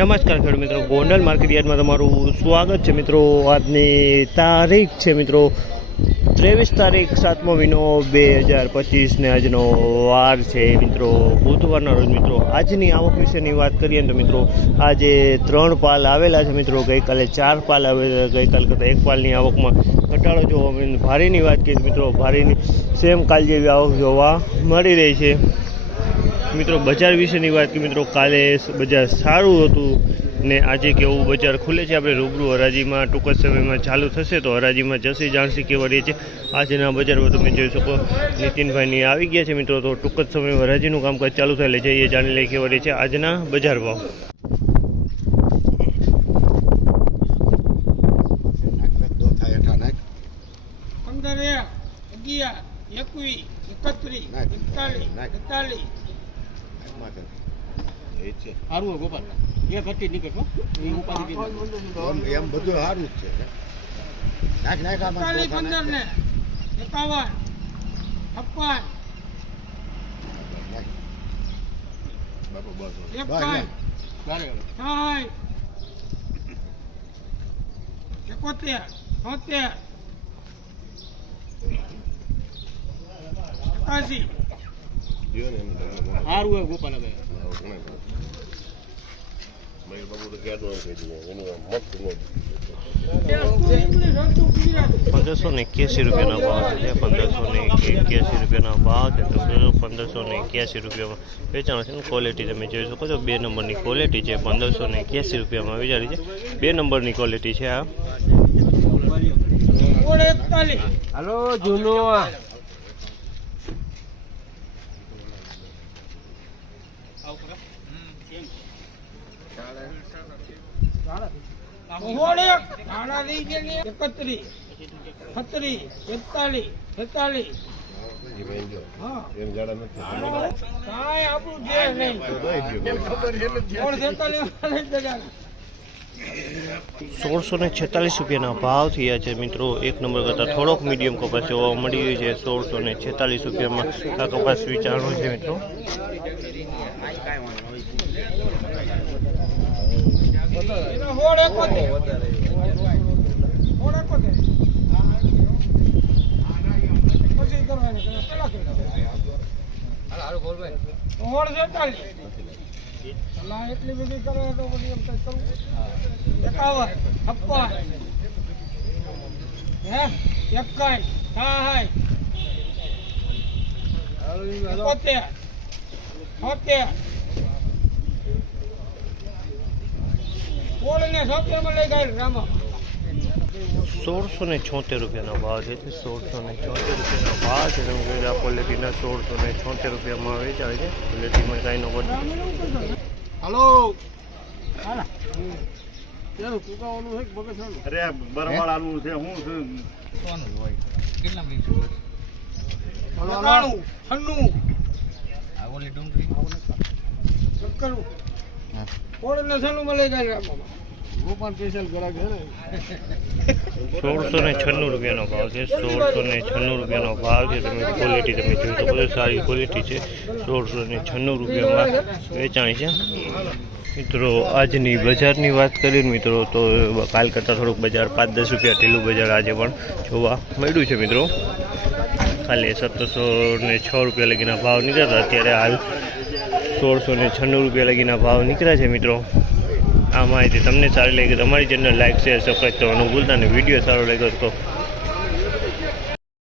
નમસ્કાર ખેડૂત મિત્રો, ગોંડલ માર્કેટ તમારું સ્વાગત છે મિત્રો. આજની તારીખ છે મિત્રો, ત્રેવીસ તારીખ સાતમો મહિનો બે હજાર પચીસને આજનો વાર છે મિત્રો, બુધવારના રોજ મિત્રો. આજની આવક વિશેની વાત કરીએ તો મિત્રો, આજે ત્રણ પાલ આવેલા છે મિત્રો. ગઈકાલે ચાર પાલ આવેલા ગઈકાલ કરતાં એક પાલની આવકમાં ઘટાડો જોવા ભારેની વાત કરીએ મિત્રો, ભારેની સેમ કાલ જેવી આવક જોવા મળી રહી છે. મિત્રો બજાર વિશેની વાત કે મિત્રો કાલે બજાર સારું હતું ને આજે કેવું બજાર ખુલે છે આપણે રૂબરૂ હરાજીમાં ટૂંક જ સમયમાં ચાલુ થશે તો હરાજીમાં જશે જાણશે કેવા રહે છે. આજના બજારમાં તમે જોઈ શકો નીતિનભાઈની આવી ગયા છે મિત્રો તો ટૂંક જ સમયમાં હરાજીનું કામકાજ ચાલુ થાય છે જઈએ જાણી લઈએ કેવા રહે છે આજના બજાર ભાવ. એકવીસ એકત્રીસ એકતાલીસ એકતાલીસ સારું ગોપાલ. નીકળ એ ઉપાધિ એમ બધું સારું જ છે. નાખ નાખ આમાં પંદર ને એકાવન છપ્પન. બાપુ બસ બસ. બસ, એકાવન નાખ. ચાલે હવે. સાઠ. એકોતેર તોતેર એકાસી સારું હોય ગોપાલ પંદરસો ને એક્યાસી રૂપિયાના ભાવ છે. પંદરસો ને એક્યાસી રૂપિયાના ભાવ છે. તો પંદરસો ને એક્યાસી રૂપિયામાં વેચાણ છે? ને ક્વોલિટી તમે જોઈ શકો છો. બે નંબરની ક્વોલિટી છે. પંદરસો ને એક્યાસી રૂપિયામાં વેચાણી છે. બે નંબરની ક્વોલિટી છે આ. હાલો જૂનો એકત્રીસ છત્રીસ એકતાલીસ છેતાલીસ આપણું છે નહીં સોળસો ને છેતાલીસ રૂપિયાના ભાવ થયા છે મિત્રો. એક નંબર કરતાં થોડોક મીડિયમ કપાસ જોવા મળી રહ્યો છે. સોળસો ને છેતાલીસ રૂપિયામાં આ કપાસ વિચારણો છે મિત્રો. હાલો એકોતેર ઓળ એટલી બધી કરે તો પછી એમ કંઈ કરવું? એકાવન, છપ્પન. હે? એકાઈ સાઠ એકોતેર છોતેરમાં લઈ ગયા રામા. સોળસો ને છોતેર રૂપિયાનો ભાવ છે તે સોળસો ને છોતેર રૂપિયાનો ભાવ છે? તમે જોઈ લો ક્વોલિટીના સોળસો ને છોતેર રૂપિયામાં વેચાય છે ક્વોલિટીમાં કાંઈ નો બદલ હલો અરે? અરે બરવાળાનું છે હું. છું હાલો. નવાણું છન્નું ગોપાલ સોળસો ને છન્નું રૂપિયાનો ભાવ છે, સોળસો ને છન્નું રૂપિયાનો ભાવ છે, તમે ક્વોલિટી તમે જોઈ શકો છો, સારી ક્વોલિટી છે. સોળસો ને છન્નું રૂપિયામાં વેચાણી છે. મિત્રો, આજની બજારની વાત કરીએ મિત્રો, તો કાલ કરતાં થોડુંક બજાર પાંચ દસ રૂપિયા ઢીલું બજાર આજે પણ જોવા મળ્યું છે મિત્રો. કાલે સત્તરસો ને છ રૂપિયા લગીના ભાવ નીકળ્યા હતા, અત્યારે હાલ સોળસો ને છન્નું રૂપિયા લગીના ભાવ નીકળ્યા છે મિત્રો. આ માહિતી તમને સારી લાગી તમારી ચેનલ લાઈક શેર સબસ્ક્રાઈબ કરવાનું ભૂલતા અને વીડિયો સારો લાગ્યો તો